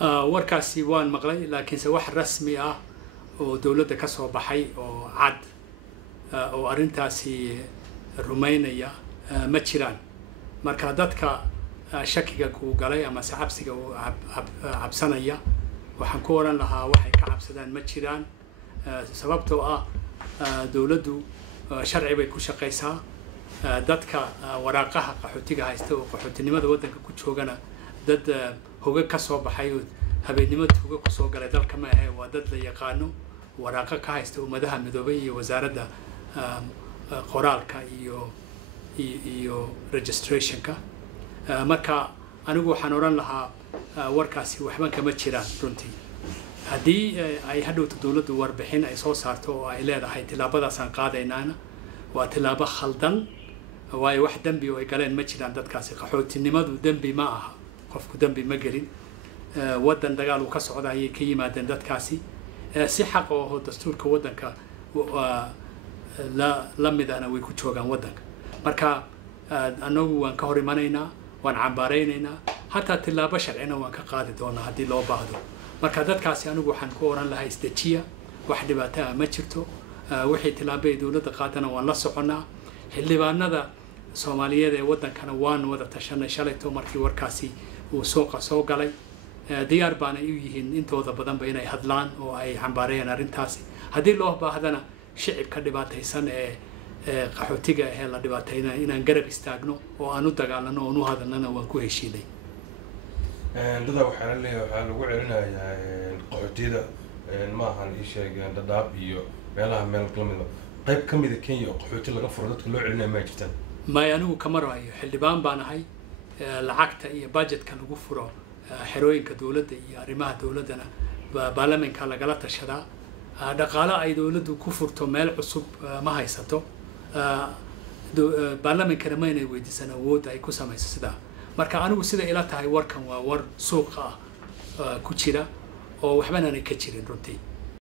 warkaasi waan maqlay laakiinse wax rasmi ah oo dawladda ka soo baxay oo cad oo arintaasi rumaynaya ma jiraan marka dadka shakiga ku galay ama saxabsiga uu cabsanaya waxaan ku oran lahaa waxay ka cabsadaan ma jiraan sababtoo ah dawladdu sharci bay ku shaqeysaa dadka waraaqaha qaxootiga haysta oo qaxootinimada waddanka ku joogana dad hoga ka soo baxay oo habeenimo hoga ku soo galay dalka ma ahay waa dad la yaqaano waraaqa ka haysta ummadaha midoobay iyo wasaaradda qoraalka iyo registrationka marka anigu waxaan oran lahaa warkaasi waxba kama jiraan runtii haddii ay hadhowto dawladdu warbixin ay soo saarto oo ay leedahay tilaabadaasaan qaadaynaana waa tilaabo khaldan waayo wax dembi oo ay galeen ma jiraan dadkaasi qaxootinimadu dembi ma aha qofku dembi ma gelin waddan dagaal uu ka socda ayay ka yimaadeen dadkaasi si xaq oo dastuurka waddanka la midana way ku joogaan waddanka marka anagu waan ka hor imanaynaa waan cambaaraynaynaa hataa tilaabo sharcina waan ka qaadi doonaa haddii loo baahdo marka dadkaasi anigu waxaan ku oran lahaa isdejiya wax dhibaato ah ma jirto wixii tilaabo ay dawladda qaadana waan la soconaa xildhibaanada Soomaaliyeed ee waddankana waan wada tashanay shalayto markii warkaasi uu suuqa soo galay diyaar baan ay u yihiin intooda badan ba inay hadlaan oo ay cambaarayaan arintaasi haddii loo baahdana shicibka dhibaataysan ee qaxootiga ee la dhibaatayna inaan garab istaagno oo aan u dagaalano oo u hadalnana waan ku heshiinay dada waxaan leeyahay waxa lagu celinayaa qaxootida ma ahan ii sheegeen dadaab iyo meelaha meel kamid qayb kamid ah Kenya oo qaxooti laga furo dadka loo celinayo ma jirtaan ma anigu kama raayo xildhibaan baan ahay lacagta iyo budgetka lagu furo xerooyinka dawladda iyo arrimaha dawladana baarlamaanka lagala tashadaa dhaqaale ay dawladdu ku furto meel cusub ma haysato baarlamaanka ma inay weydiisan awood ay ku samayso sida marka anigu sida ila tahay warkan waa war suuqa ku jira oo waxba aanay ka jirin runtii